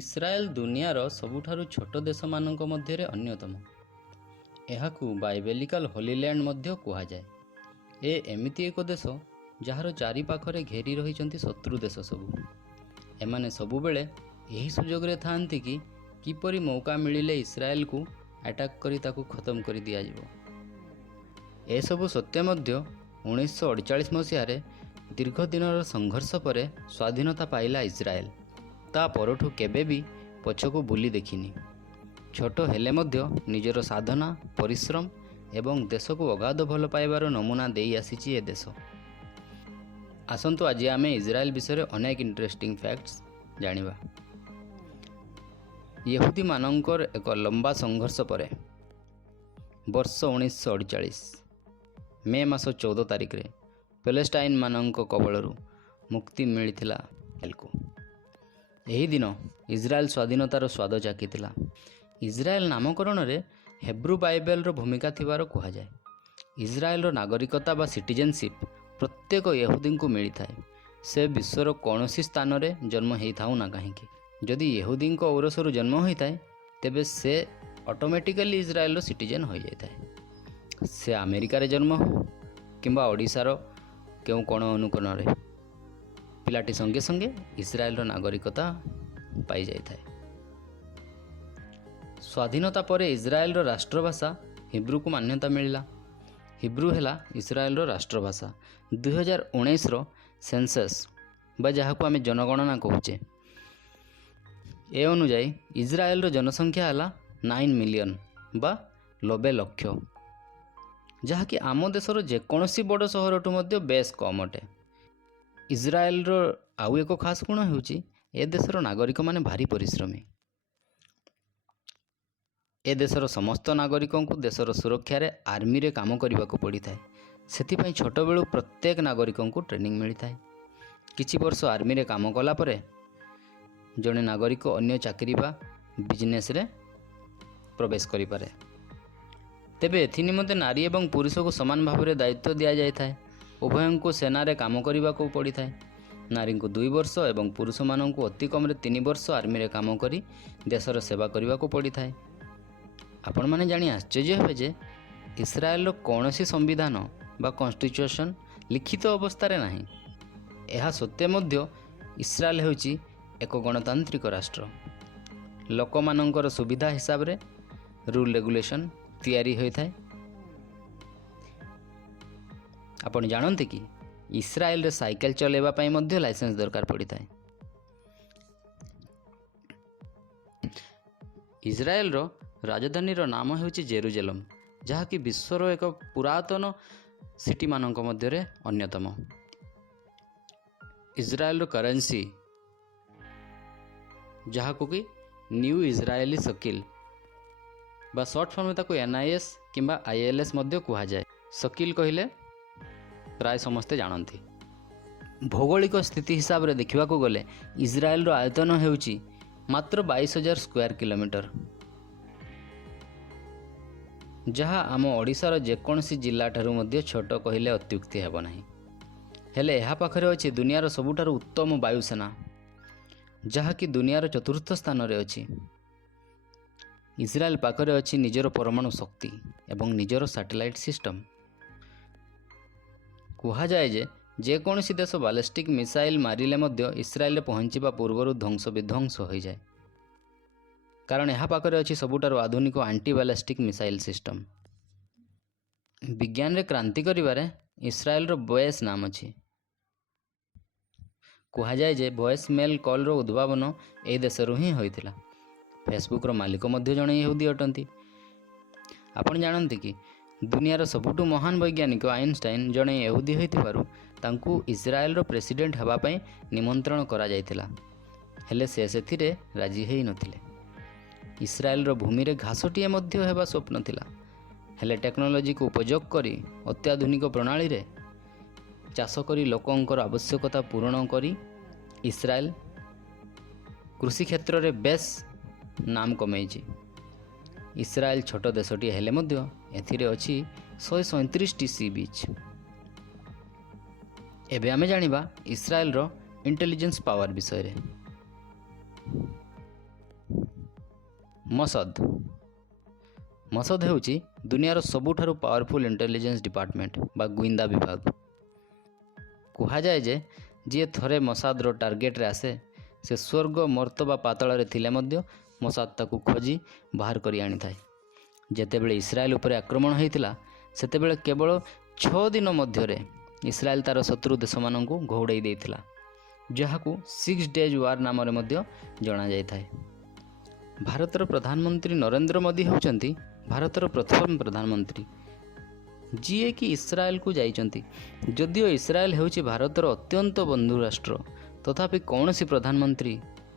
Israel ଦୁନିଆର ସବୁଠାରୁ ଛୋଟ ଦେଶମାନଙ୍କ ମଧ୍ୟରେ ଅନ୍ୟତମ। ଏହାକୁ ବାଇବେଲିକାଲ ହୋଲିଲ୍ୟାଣ୍ଡ ମଧ୍ୟ କୁହାଯାଏ। ଏମିତି ଏକ ଦେଶ ଯାହାର ଚାରିପାଖରେ ଘେରି ରହିଛନ୍ତି ଶତ୍ରୁ ଦେଶ ସବୁ। ଏମାନେ ସବୁବେଳେ ଏହି ସୁଯୋଗରେ ଥାଆନ୍ତି କି କିପରି ମୌକା ମିଳିଲେ ଇସ୍ରାଏଲକୁ ଆଟାକ୍ କରି ତାକୁ ଖତମ କରି ଦିଆଯିବ। ଏସବୁ ସତ୍ତ୍ୱେ ମଧ୍ୟ 1948 ମସିହାରେ ଦୀର୍ଘ ଦିନର ସଂଘର୍ଷ ପରେ ସ୍ୱାଧୀନତା ପାଇଲା ଇସ୍ରାଏଲ। ତା ପରଠୁ କେବେ ବି ପଛକୁ ବୁଲି ଦେଖିନି। ଛୋଟ ହେଲେ ମଧ୍ୟ ନିଜର ସାଧନା, ପରିଶ୍ରମ ଏବଂ ଦେଶକୁ ଅଗାଧ ଭଲ ପାଇବାର ନମୁନା ଦେଇ ଆସିଛି ଏ ଦେଶ। ଆସନ୍ତୁ ଆଜି ଆମେ ଇସ୍ରାଏଲ ବିଷୟରେ ଅନେକ ଇଣ୍ଟରେଷ୍ଟିଂ ଫ୍ୟାକ୍ଟସ୍ ଜାଣିବା। ୟେହୁଦୀମାନଙ୍କର ଏକ ଲମ୍ବା ସଂଘର୍ଷ ପରେ ବର୍ଷ 1948 ମେ ମାସ 14 ତାରିଖରେ ପ୍ୟାଲେଷ୍ଟାଇନମାନଙ୍କ କବଳରୁ ମୁକ୍ତି ମିଳିଥିଲା ଇସ୍ରାଏଲକୁ। ଏହି ଦିନ ଇସ୍ରାଏଲ ସ୍ୱାଧୀନତାର ସ୍ୱାଦ ଚାଖିଥିଲା। ଇସ୍ରାଏଲ ନାମକରଣରେ ହେବ୍ରୁ ବାଇବେଲର ଭୂମିକା ଥିବାର କୁହାଯାଏ। ଇସ୍ରାଏଲର ନାଗରିକତା ବା ସିଟିଜେନସିପ୍ ପ୍ରତ୍ୟେକ ୟେହୁଦୀଙ୍କୁ ମିଳିଥାଏ, ସେ ବିଶ୍ୱର କୌଣସି ସ୍ଥାନରେ ଜନ୍ମ ହେଇଥାଉ ନା କାହିଁକି। ଯଦି ୟେହୁଦୀଙ୍କ ଔରସରୁ ଜନ୍ମ ହୋଇଥାଏ ତେବେ ସେ ଅଟୋମେଟିକାଲି ଇସ୍ରାଏଲର ସିଟିଜେନ୍ ହୋଇଯାଇଥାଏ। ସେ ଆମେରିକାରେ ଜନ୍ମ ହେଉ କିମ୍ବା ଓଡ଼ିଶାର କେଉଁ କୋଣ ଅନୁକୋଣରେ, ପିଲାଟି ସଙ୍ଗେ ସଙ୍ଗେ ଇସ୍ରାଏଲର ନାଗରିକତା ପାଇଯାଇଥାଏ। ସ୍ୱାଧୀନତା ପରେ ଇସ୍ରାଏଲର ରାଷ୍ଟ୍ରଭାଷା ହିବ୍ରୁକୁ ମାନ୍ୟତା ମିଳିଲା। ହିବ୍ରୁ ହେଲା ଇସ୍ରାଏଲର ରାଷ୍ଟ୍ରଭାଷା। 2019ର ସେନ୍ସସ୍ ବା ଯାହାକୁ ଆମେ ଜନଗଣନା କହୁଛେ, ଏ ଅନୁଯାୟୀ ଇସ୍ରାଏଲର ଜନସଂଖ୍ୟା ହେଲା 9 ମିଲିୟନ ବା 90 ଲକ୍ଷ, ଯାହାକି ଆମ ଦେଶର ଯେକୌଣସି ବଡ଼ ସହରଠୁ ମଧ୍ୟ ବେଶ୍ କମ୍ ଅଟେ। ଇସ୍ରାଏଲର ଆଉ ଏକ ଖାସ୍ ଗୁଣ ହେଉଛି ଏ ଦେଶର ନାଗରିକମାନେ ଭାରି ପରିଶ୍ରମୀ। ଏ ଦେଶର ସମସ୍ତ ନାଗରିକଙ୍କୁ ଦେଶର ସୁରକ୍ଷାରେ ଆର୍ମିରେ କାମ କରିବାକୁ ପଡ଼ିଥାଏ। ସେଥିପାଇଁ ଛୋଟବେଳୁ ପ୍ରତ୍ୟେକ ନାଗରିକଙ୍କୁ ଟ୍ରେନିଂ ମିଳିଥାଏ। କିଛି ବର୍ଷ ଆର୍ମିରେ କାମ କଲା ପରେ ଜଣେ ନାଗରିକ ଅନ୍ୟ ଚାକିରି ବା ବିଜନେସରେ ପ୍ରବେଶ କରିପାରେ। ତେବେ ଏଥିନିମନ୍ତେ ନାରୀ ଏବଂ ପୁରୁଷକୁ ସମାନ ଭାବରେ ଦାୟିତ୍ୱ ଦିଆଯାଇଥାଏ। ଉଭୟଙ୍କୁ ସେନାରେ କାମ କରିବାକୁ ପଡ଼ିଥାଏ। ନାରୀଙ୍କୁ 2 ବର୍ଷ ଏବଂ ପୁରୁଷମାନଙ୍କୁ ଅତି କମରେ 3 ବର୍ଷ ଆର୍ମିରେ କାମ କରି ଦେଶର ସେବା କରିବାକୁ ପଡ଼ିଥାଏ। ଆପଣମାନେ ଜାଣି ଆଶ୍ଚର୍ଯ୍ୟ ହେବେ ଯେ ଇସ୍ରାଏଲର କୌଣସି ସମ୍ବିଧାନ ବା କନଷ୍ଟିଚ୍ୟୁସନ୍ ଲିଖିତ ଅବସ୍ଥାରେ ନାହିଁ। ଏହା ସତ୍ତ୍ୱେ ମଧ୍ୟ ଇସ୍ରାଏଲ ହେଉଛି ଏକ ଗଣତାନ୍ତ୍ରିକ ରାଷ୍ଟ୍ର। ଲୋକମାନଙ୍କର ସୁବିଧା ହିସାବରେ ରୁଲ୍ ରେଗୁଲେସନ୍ ତିଆରି ହୋଇଥାଏ। ଆପଣ ଜାଣନ୍ତି କି ଇସ୍ରାଏଲରେ ସାଇକେଲ ଚଲାଇବା ପାଇଁ ମଧ୍ୟ ଲାଇସେନ୍ସ ଦରକାର ପଡ଼ିଥାଏ। ଇସ୍ରାଏଲର ରାଜଧାନୀର ନାମ ହେଉଛି ଜେରୁଜେଲମ୍, ଯାହାକି ବିଶ୍ୱର ଏକ ପୁରାତନ ସିଟିମାନଙ୍କ ମଧ୍ୟରେ ଅନ୍ୟତମ। ଇସ୍ରାଏଲର କରେନ୍ସି, ଯାହାକୁ କି ନ୍ୟୁ ଇସ୍ରାଏଲି ଶକିଲ ବା ସର୍ଟ ଫର୍ମରେ ତାକୁ NIS କିମ୍ବା ILS ମଧ୍ୟ କୁହାଯାଏ। ଶକିଲ କହିଲେ ପ୍ରାୟ ସମସ୍ତେ ଜାଣନ୍ତି। ଭୌଗୋଳିକ ସ୍ଥିତି ହିସାବରେ ଦେଖିବାକୁ ଗଲେ ଇସ୍ରାଏଲର ଆୟତନ ହେଉଛି ମାତ୍ର 22,000 ସ୍କୋୟାର କିଲୋମିଟର, ଯାହା ଆମ ଓଡ଼ିଶାର ଯେକୌଣସି ଜିଲ୍ଲାଠାରୁ ମଧ୍ୟ ଛୋଟ କହିଲେ ଅତ୍ୟୁକ୍ତି ହେବ ନାହିଁ। ହେଲେ ଏହା ପାଖରେ ଅଛି ଦୁନିଆର ସବୁଠାରୁ ଉତ୍ତମ ବାୟୁସେନା, ଯାହାକି ଦୁନିଆର 4ର୍ଥ ସ୍ଥାନରେ ଅଛି। ଇସ୍ରାଏଲ ପାଖରେ ଅଛି ନିଜର ପରମାଣୁ ଶକ୍ତି ଏବଂ ନିଜର ସାଟେଲାଇଟ୍ ସିଷ୍ଟମ। କୁହାଯାଏ ଯେ ଯେକୌଣସି ଦେଶ ବାଲିଷ୍ଟିକ୍ ମିସାଇଲ୍ ମାରିଲେ ମଧ୍ୟ ଇସ୍ରାଏଲରେ ପହଞ୍ଚିବା ପୂର୍ବରୁ ଧ୍ୱଂସ ବିଧ୍ୱଂସ ହୋଇଯାଏ, କାରଣ ଏହା ପାଖରେ ଅଛି ସବୁଠାରୁ ଆଧୁନିକ ଆଣ୍ଟି ବାଲିଷ୍ଟିକ୍ ମିସାଇଲ୍ ସିଷ୍ଟମ। ବିଜ୍ଞାନରେ କ୍ରାନ୍ତି କରିବାରେ ଇସ୍ରାଏଲର ଭଏସ୍ ନାମ ଅଛି। କୁହାଯାଏ ଯେ ଭଏସ୍ ମେଲ୍ କଲ୍ର ଉଦ୍ଭାବନ ଏହି ଦେଶରୁ ହିଁ ହୋଇଥିଲା। ଫେସବୁକ୍ର ମାଲିକ ମଧ୍ୟ ଜଣେ ୟେହୁଦୀ ଅଟନ୍ତି। ଆପଣ ଜାଣନ୍ତି କି ଦୁନିଆର ସବୁଠୁ ମହାନ ବୈଜ୍ଞାନିକ ଆଇନଷ୍ଟାଇନ୍ ଜଣେ ୟେହୁଦୀ ହୋଇଥିବାରୁ ତାଙ୍କୁ ଇସ୍ରାଏଲର ପ୍ରେସିଡେଣ୍ଟ ହେବା ପାଇଁ ନିମନ୍ତ୍ରଣ କରାଯାଇଥିଲା, ହେଲେ ସେ ସେଥିରେ ରାଜି ହୋଇନଥିଲେ। ଇସ୍ରାଏଲର ଭୂମିରେ ଘାସଟିଏ ମଧ୍ୟ ହେବା ସ୍ୱପ୍ନ ଥିଲା, ହେଲେ ଟେକ୍ନୋଲୋଜିକୁ ଉପଯୋଗ କରି ଅତ୍ୟାଧୁନିକ ପ୍ରଣାଳୀରେ ଚାଷ କରି ଲୋକଙ୍କର ଆବଶ୍ୟକତା ପୂରଣ କରି ଇସ୍ରାଏଲ କୃଷି କ୍ଷେତ୍ରରେ ବେଶ୍ ନାମ କମେଇଛି। ଇସ୍ରାଏଲ ଛୋଟ ଦେଶଟିଏ ହେଲେ ମଧ୍ୟ ଏଥିରେ ଅଛି 137ଟି ସି ବିଚ୍। ଏବେ ଆମେ ଜାଣିବା ଇସ୍ରାଏଲର ଇଣ୍ଟେଲିଜେନ୍ସ ପାୱାର ବିଷୟରେ। ମସଦ ହେଉଛି ଦୁନିଆର ସବୁଠାରୁ ପାୱାରଫୁଲ୍ ଇଣ୍ଟେଲିଜେନ୍ସ ଡିପାର୍ଟମେଣ୍ଟ ବା ଗୁଇନ୍ଦା ବିଭାଗ। କୁହାଯାଏ ଯେ ଯିଏ ଥରେ ମସାଦର ଟାର୍ଗେଟରେ ଆସେ ସେ ସ୍ୱର୍ଗ ମର୍ତ୍ତ୍ୟ ପାତାଳରେ ଥିଲେ ମଧ୍ୟ ମସାଦ ତାକୁ ଖୋଜି ବାହାର କରି ଆଣିଥାଏ। ଯେତେବେଳେ ଇସ୍ରାଏଲ ଉପରେ ଆକ୍ରମଣ ହୋଇଥିଲା ସେତେବେଳେ କେବଳ 6 ଦିନ ମଧ୍ୟରେ ଇସ୍ରାଏଲ ତା'ର ଶତ୍ରୁ ଦେଶମାନଙ୍କୁ ଘଉଡ଼ାଇ ଦେଇଥିଲା, ଯାହାକୁ 6 Days War ନାମରେ ମଧ୍ୟ ଜଣାଯାଇଥାଏ। ଭାରତର ପ୍ରଧାନମନ୍ତ୍ରୀ ନରେନ୍ଦ୍ର ମୋଦି ହେଉଛନ୍ତି ଭାରତର ପ୍ରଥମ ପ୍ରଧାନମନ୍ତ୍ରୀ ଯିଏକି ଇସ୍ରାଏଲକୁ ଯାଇଛନ୍ତି। ଯଦିଓ ଇସ୍ରାଏଲ ହେଉଛି ଭାରତର ଅତ୍ୟନ୍ତ ବନ୍ଧୁ ରାଷ୍ଟ୍ର, ତଥାପି କୌଣସି ପ୍ରଧାନମନ୍ତ୍ରୀ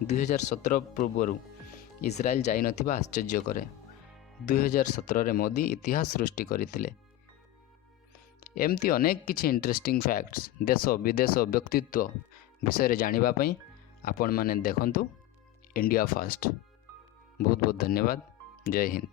2017 ପୂର୍ବରୁ ଇସ୍ରାଏଲ ଯାଇନଥିବା ଆଶ୍ଚର୍ଯ୍ୟ କରେ। 2017ରେ ମୋଦି ଇତିହାସ ସୃଷ୍ଟି କରିଥିଲେ। ଏମିତି ଅନେକ କିଛି ଇଣ୍ଟରେଷ୍ଟିଂ ଫ୍ୟାକ୍ଟସ୍ ଦେଶ ବିଦେଶ ବ୍ୟକ୍ତିତ୍ୱ ବିଷୟରେ ଜାଣିବା ପାଇଁ ଆପଣମାନେ ଦେଖନ୍ତୁ ଇଣ୍ଡିଆ ଫାଷ୍ଟ। ବହୁତ ବହୁତ ଧନ୍ୟବାଦ। ଜୟ ହିନ୍ଦ।